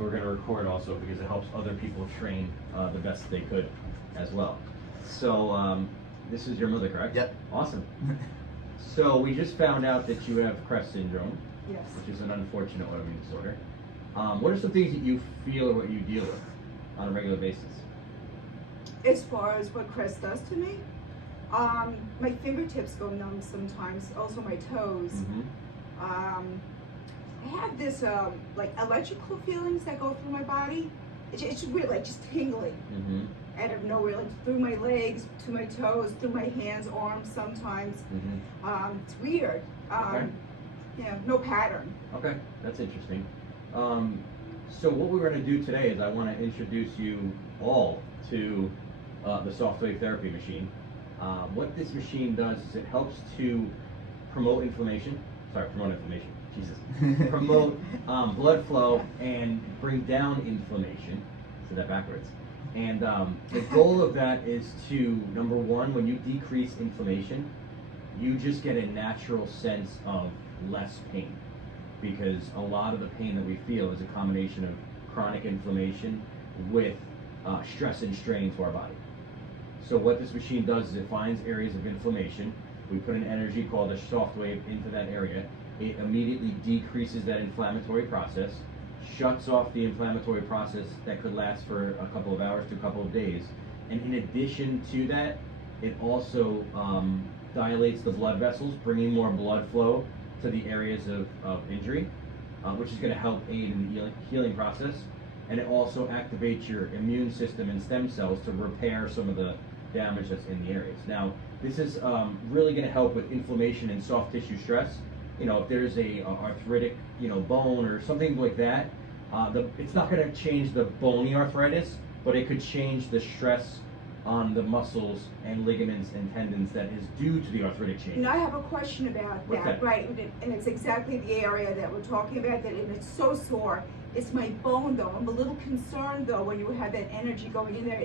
So we're going to record also because it helps other people train the best they could as well. So this is your mother, correct? Yep. Awesome. So we just found out that you have CREST syndrome, Yes. which is an unfortunate autoimmune disorder. What are some things that you feel or what you deal with on a regular basis? As far as what CREST does to me, my fingertips go numb sometimes, also my toes. Mm-hmm. I have this like electrical feelings that go through my body. It's weird, like just tingling Mm-hmm. out of nowhere, like through my legs, to my toes, through my hands, arms sometimes. Mm-hmm. It's weird. Okay. Yeah, no pattern. Okay, that's interesting. So what we're going to do today is I want to introduce you all to the SoftWave therapy machine. What this machine does is it helps to promote inflammation. Jesus. Promote blood flow and bring down inflammation. Say that backwards. And the goal of that is to, number one, when you decrease inflammation, you just get a natural sense of less pain. Because a lot of the pain that we feel is a combination of chronic inflammation with stress and strain to our body. So what this machine does is it finds areas of inflammation. We put an energy called a SoftWave into that area. It immediately decreases that inflammatory process, shuts off the inflammatory process that could last for a couple of hours to a couple of days. And in addition to that, it also dilates the blood vessels, bringing more blood flow to the areas of injury, which is going to help aid in the healing process. And it also activates your immune system and stem cells to repair some of the damage that's in the areas. Now, this is really going to help with inflammation and soft tissue stress. You know, if there's a arthritic, bone or something like that, it's not going to change the bony arthritis, but it could change the stress on the muscles and ligaments and tendons that is due to the arthritic change. And I have a question about What's that, that? right? And it's exactly the area that we're talking about, and it's so sore. It's my bone, though. I'm a little concerned, though, when you have that energy going in there.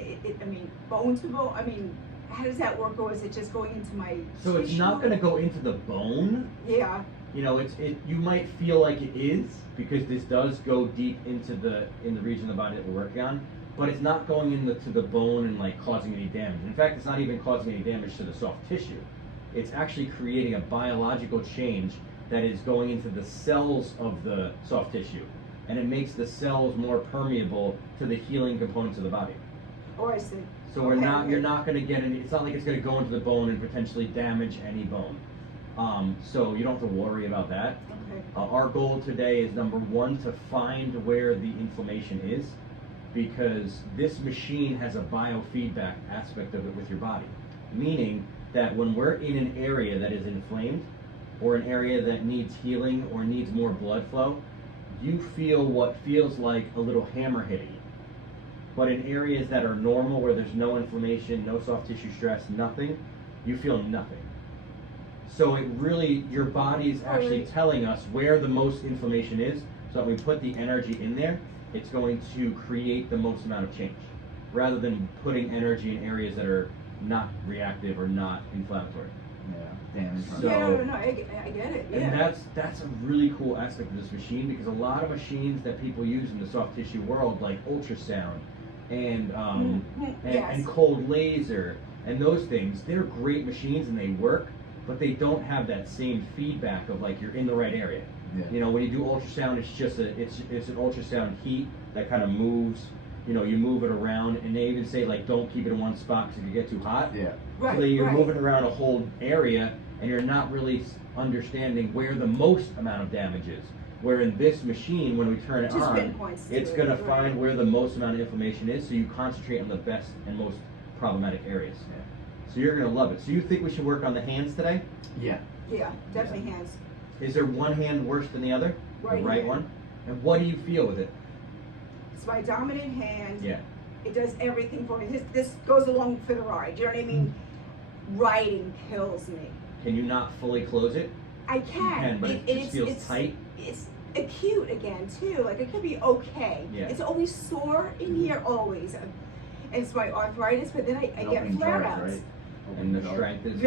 I mean, bone to bone. I mean, how does that work, or is it just going into my So it's not going to go into the bone. Yeah. You might feel like it is because this does go deep into the region of the body that we're working on, but it's not going into the bone and like causing any damage. In fact, it's not even causing any damage to the soft tissue. It's actually creating a biological change that is going into the cells of the soft tissue, and it makes the cells more permeable to the healing components of the body. Oh, I see. So you're not going to get any. It's not like it's going to go into the bone and potentially damage any bone. So you don't have to worry about that. Okay. Our goal today is, number one, to find where the inflammation is, because this machine has a biofeedback aspect of it with your body. Meaning that when we're in an area that is inflamed, or an area that needs healing or needs more blood flow, you feel what feels like a little hammer hitting you. But in areas that are normal, where there's no inflammation, no soft tissue stress, nothing, you feel nothing. So it really, your body is actually telling us where the most inflammation is, so that we put the energy in there, it's going to create the most amount of change, rather than putting energy in areas that are not reactive or not inflammatory. Yeah, damage. So- No, I get it. Yeah. And that's a really cool aspect of this machine, because a lot of machines that people use in the soft tissue world, like ultrasound and Yes. and cold laser and those things, they're great machines and they work, but they don't have that same feedback of like you're in the right area. Yeah. When you do ultrasound, it's just it's an ultrasound heat that kind of moves. You move it around, and they even say like don't keep it in one spot because if you get too hot. Yeah. Right, So that you're right. moving around a whole area, and you're not really understanding where the most amount of damage is. Where in this machine, when we turn it Just on, pinpoints to it's it, going to right. find where the most amount of inflammation is, so you concentrate on the best and most problematic areas. Yeah. So you're going to love it. So you think we should work on the hands today? Yeah. Yeah, definitely hands. Is there one hand worse than the other? Right The right hand. one? And what do you feel with it? It's my dominant hand. Yeah. It does everything for me. This goes along for the ride. You know what I mean? Writing kills me. Can you not fully close it? I You can. but it just feels tight. It's acute again too. Like it could be okay. Yeah. It's always sore in here always. And it's my arthritis, but then I get Opening flare jars, ups. right? And the Opening jars. strength is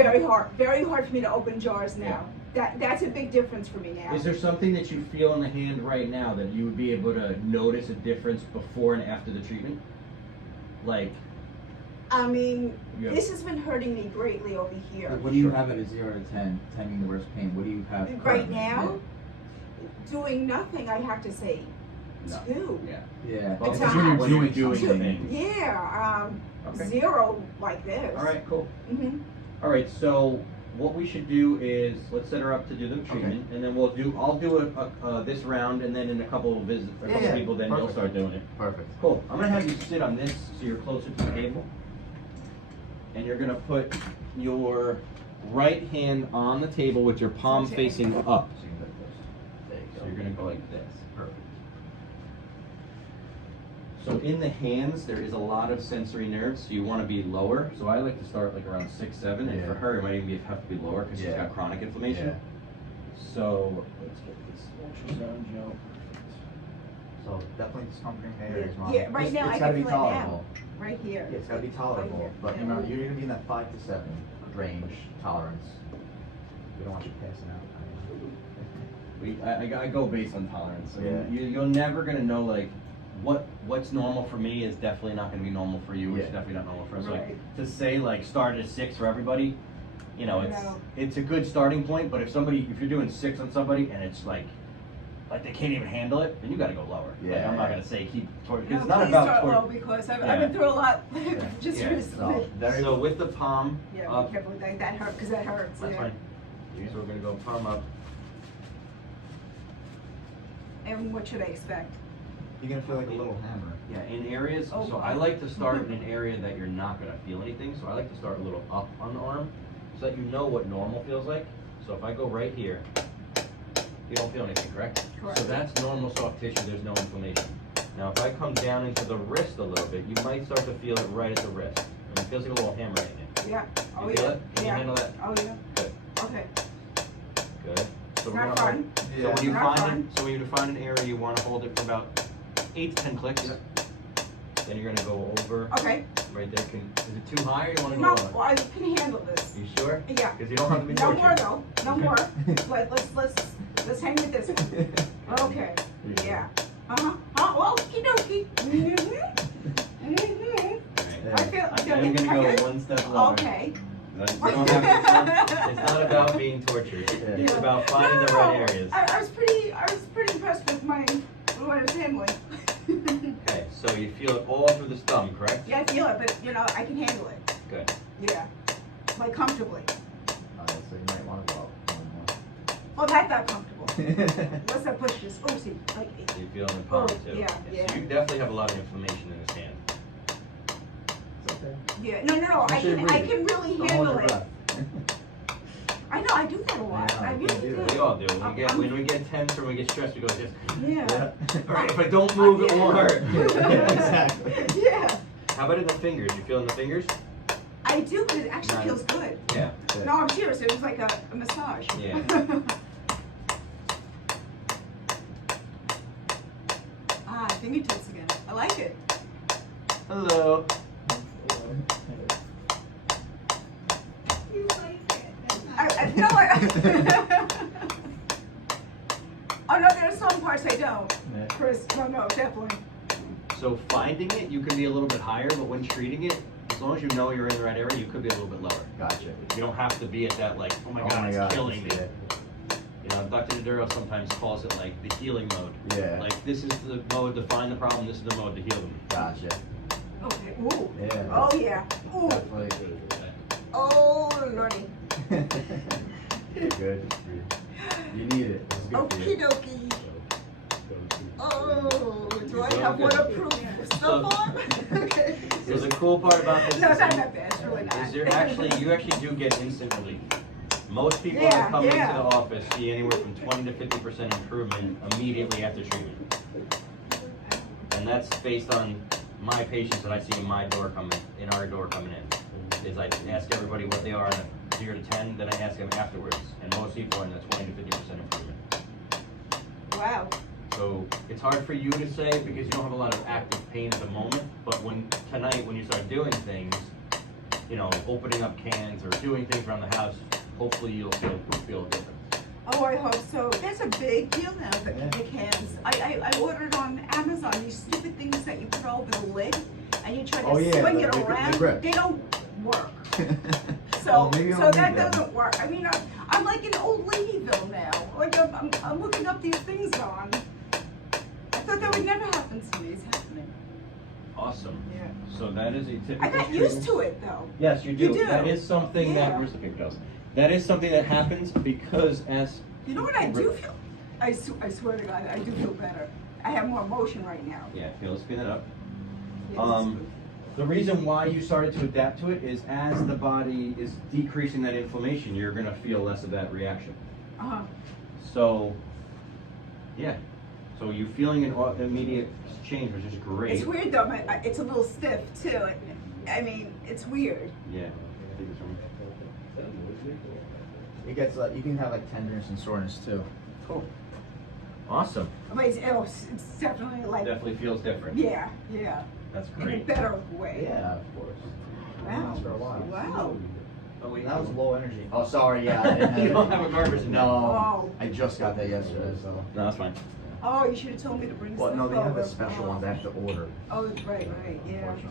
Very hard for me to open jars now. Yeah. That's a big difference for me now. Is there something that you feel in the hand right now that you would be able to notice a difference before and after the treatment? Like, I mean, Yeah. this has been hurting me greatly over here. Like, what do you have at a 0 to 10? 10 being the worst pain. What do you have Right currently? now, doing nothing, I have to say No. 2. yeah. Yeah. Well, It's when not- when you're doing doing something. things. Yeah, Okay. 0 like this. All right, cool. Mm-hmm. All right, so what we should do is let's set her up to do the treatment, and then I'll do this round, and then in a couple of Yeah, people, then you'll perfect. start doing it. Perfect. Cool. I'm gonna have you sit on this so you're closer to the table, and you're gonna put your right hand on the table with your palm facing up. So you can like this. There you go. So you're gonna go like this. Perfect. So in the hands, there is a lot of sensory nerves, so you want to be lower. So I like to start like around 6, 7, and Yeah. for her, it might even have to be lower because she's Yeah. got chronic inflammation. So let's get this ultrasound gel. So definitely discomforting areas, Mom. Yeah, right now I it's can gotta be feel it now. tolerable. Right here. Yeah, it's gotta be tolerable. Right here. But Yeah. you know, you're gonna be in that 5 to 7 range tolerance. We don't want you passing out. I go based on tolerance. I mean, Yeah. you're never gonna know like what's normal for me is definitely not gonna be normal for you, which is Yeah. definitely not normal for us. Right. Like to say like start at 6 for everybody, you know, No. it's a good starting point. But if you're doing 6 on somebody and it's like they can't even handle it, then you gotta go lower. Like, Yeah. I'm not gonna say keep torture. No, It's not please about start low torture. because I've Yeah. been through a lot just Yeah. recently. So, So with the palm Yeah, up, be careful with that hurt because that hurts. that's Yeah. fine. So we're gonna go palm up. And what should I expect? you're gonna feel like a little hammer. Yeah, in areas, Oh, so wow. I like to start in an area that you're not gonna feel anything, so I like to start a little up on the arm, so that you know what normal feels like. So if I go right here, you don't feel anything, correct? Correct. So that's normal soft tissue, there's no inflammation. Now if I come down into the wrist a little bit, you might start to feel it right at the wrist. And it feels like a little hammer in it. Yeah. Oh You feel yeah. it? Can you Yeah. handle that? Oh yeah. Good, Okay. good. So we're Not gonna fun. So when you Not find fun. when you find an area you wanna hold it for about 8 to 10 clicks, then you're gonna go over. Okay. Right there, is it too high or you wanna go No, lower? well, I can handle this. You sure? Yeah. Because you don't have to be No tortured. more though. No more. Let's hang with this one. Okay. Yeah. Uh-huh. Oh, okie dokie. Mm-hmm. Mm-hmm. I feel. I'm gonna go one step lower. Okay. You don't have to- it's not about being tortured. It's Yeah. about finding the right areas. I was pretty impressed with what I was handling. Okay, so you feel it all through the thumb, correct? Yeah, I feel it, but I can handle it. Good. Yeah. Like comfortably. Alright, so you might wanna go up Well, that's not comfortable. one Let's not push this. Oh, see, like, So you feel it in the palm Oh, too. yeah, So yeah. you definitely have a lot of inflammation in this hand. It's okay. yeah. No. Make sure you I breathe. can really Don't hold handle your it. breath. I know, I do that a lot. Yeah, I you really can do do. that. We all do. I'm- When we get tense or we get stressed, we go just. Yeah. All right, if I don't move, it won't hurt. Yeah, exactly. Yeah. How about in the fingers? You feel in the fingers? I do, but it actually Nice. feels good. Yeah. No, I'm serious. It was like a massage. Yeah. Fingertips again. I like it. Hello. You like it. No, oh no, there are some parts I don't. Yeah. Chris, no, definitely. So finding it, you can be a little bit higher, but when treating it, as long as you know you're in the right area, you could be a little bit lower. Gotcha. You don't have to be at that like, oh my god, it's killing me. Yeah. You know, Dr. Naduro sometimes calls it like the healing mode. Yeah. Like this is the mode to find the problem, this is the mode to heal them. Gotcha. Okay. Ooh. Yeah. Oh yeah. Ooh. Definitely. Oh lordy. You're good. Just breathe. You need it. It's good for you. Okie dokie. Oh, do I It's all have good. waterproof stuff on? Okay. So the cool part about this No, is, it's not that bad. It's really not. is you actually do get instant relief. Most people Yeah, that come into yeah. the office see anywhere from 20 to 50% improvement immediately after treatment. And that's based on my patients that I see in our door coming in. Is I ask everybody what they are on a 0 to 10, then I ask them afterwards. And most people are in the 20 to 50% improvement. Wow. So it's hard for you to say because you don't have a lot of active pain at the moment, but tonight when you start doing things, you know, opening up cans or doing things around the house, hopefully you'll feel different. Oh, I hope so. That's a big deal now, the Yeah. cans. I ordered on Amazon these stupid things that you put over the lid and you try to Oh, yeah, swing the- it the around. grip. They don't work. So, Oh, maybe so I'll that need them. doesn't work. I mean, I'm like in old ladyville now. Like I'm looking up these things on. I thought that would never happen to me. It's happening. Awesome. Yeah. So that is a typical. I got used to it though. Yes, you do. You do. That is something Yeah. that. Where's the paper towels? That is something that happens because as. You know what I do feel? I swear to God, I do feel better. I have more motion right now. Yeah, okay, let's spin it up. Yes. The reason why you started to adapt to it is as the body is decreasing that inflammation, you're gonna feel less of that reaction. Uh-huh. So, yeah. So you're feeling an immediate change, which is great. It's weird though, it's a little stiff too. I mean, it's weird. Yeah. I think it's from- It gets like, you can have like tenderness and soreness too. Cool. Awesome. But it's definitely like, Definitely feels different. yeah, yeah. That's In a great. better way. Yeah, of course. Wow. Lasts for a while. Wow. Oh, wait, That was low energy. Oh, sorry, yeah. I didn't have You it. don't have a garbage in there. No, Oh. I just got that yesterday, so. No, that's fine. Oh, you should have told me to bring Well, stuff no, they have over. the special Oh. ones I have to order. Oh, right, yeah. Unfortunately.